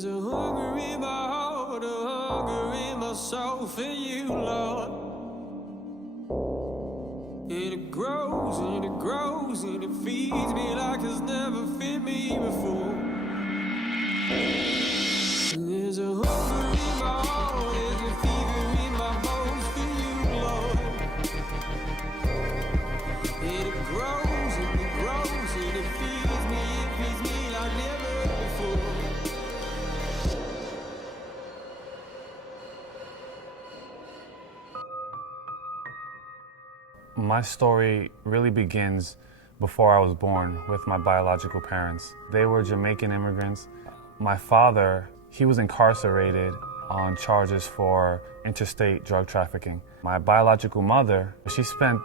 There's a hunger in my heart, a hunger in my soul for you, Lord. And it grows and it grows and it feeds me like it's never fed me before. There's a hunger in my heart, there's a fever in my bones for you, Lord. And it grows and it grows and it feeds me like never before. My story really begins before I was born with my biological parents. They were Jamaican immigrants. My father, he was incarcerated on charges for interstate drug trafficking. My biological mother, she spent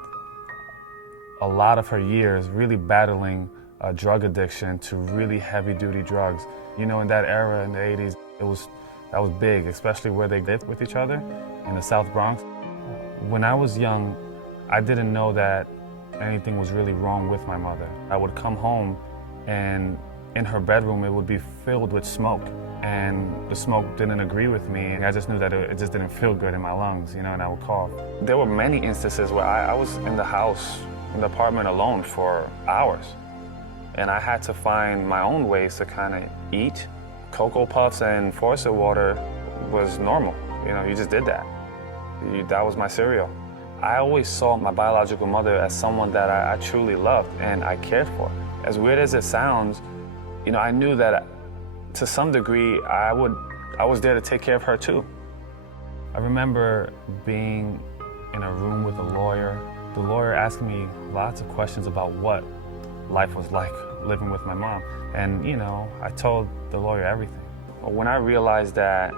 a lot of her years really battling a drug addiction to really heavy-duty drugs. You know, in that era, in the 80s, that was big, especially where they lived with each other in the South Bronx. When I was young, I didn't know that anything was really wrong with my mother. I would come home and in her bedroom it would be filled with smoke, and the smoke didn't agree with me. I just knew that it just didn't feel good in my lungs, you know, and I would cough. There were many instances where I was in the house, in the apartment alone for hours, and I had to find my own ways to kind of eat. Cocoa Puffs and Forza water was normal, you know, you just did that. That was my cereal. I always saw my biological mother as someone that I truly loved and I cared for. As weird as it sounds, you know, I knew that to some degree I was there to take care of her too. I remember being in a room with a lawyer. The lawyer asked me lots of questions about what life was like living with my mom. And, you know, I told the lawyer everything. When I realized that,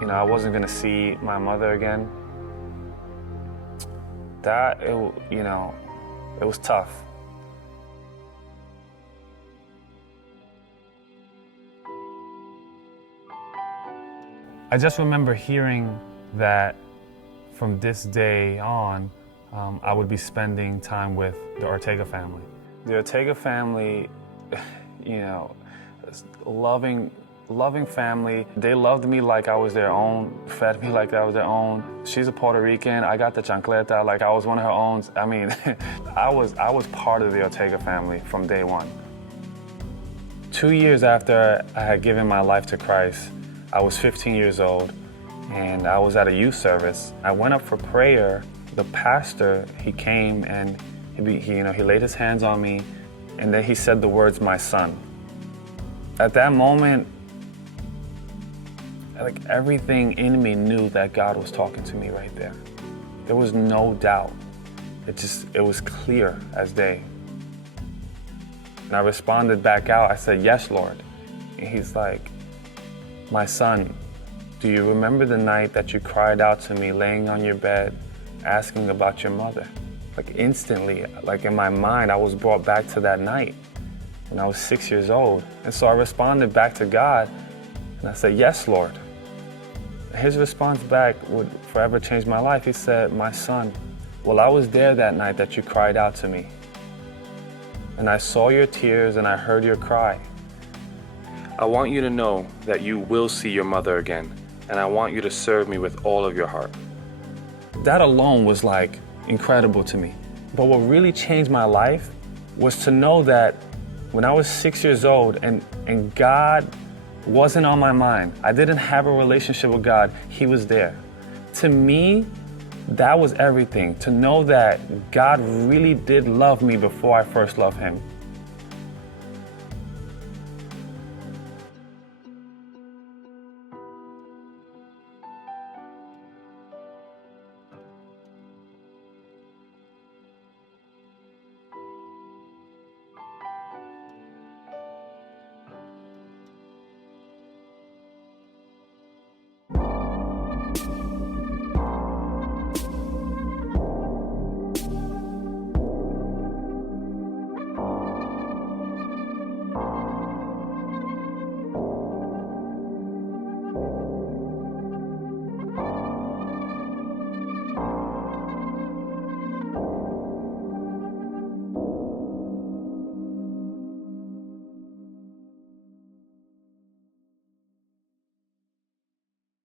you know, I wasn't gonna see my mother again, it was tough. I just remember hearing that from this day on, I would be spending time with the Ortega family. The Ortega family, you know, loving family. They loved me like I was their own, fed me like I was their own. She's a Puerto Rican. I got the chancleta like I was one of her own. I mean, I was part of the Ortega family from day one. 2 years after I had given my life to Christ, I was 15 years old, and I was at a youth service. I went up for prayer. The pastor, he came and he laid his hands on me, and then he said the words, "My son." At that moment, like everything in me knew that God was talking to me right there. There was no doubt. It was clear as day. And I responded back out. I said, "Yes, Lord." And he's like, "My son, do you remember the night that you cried out to me laying on your bed, asking about your mother?" Like instantly, like in my mind, I was brought back to that night when I was 6 years old. And so I responded back to God and I said, "Yes, Lord." His response back would forever change my life. He said, "My son, well, I was there that night that you cried out to me. And I saw your tears and I heard your cry. I want you to know that you will see your mother again, and I want you to serve me with all of your heart." That alone was like incredible to me. But what really changed my life was to know that when I was 6 years old and God wasn't on my mind, I didn't have a relationship with God, He was there. To me, that was everything. To know that God really did love me before I first loved Him.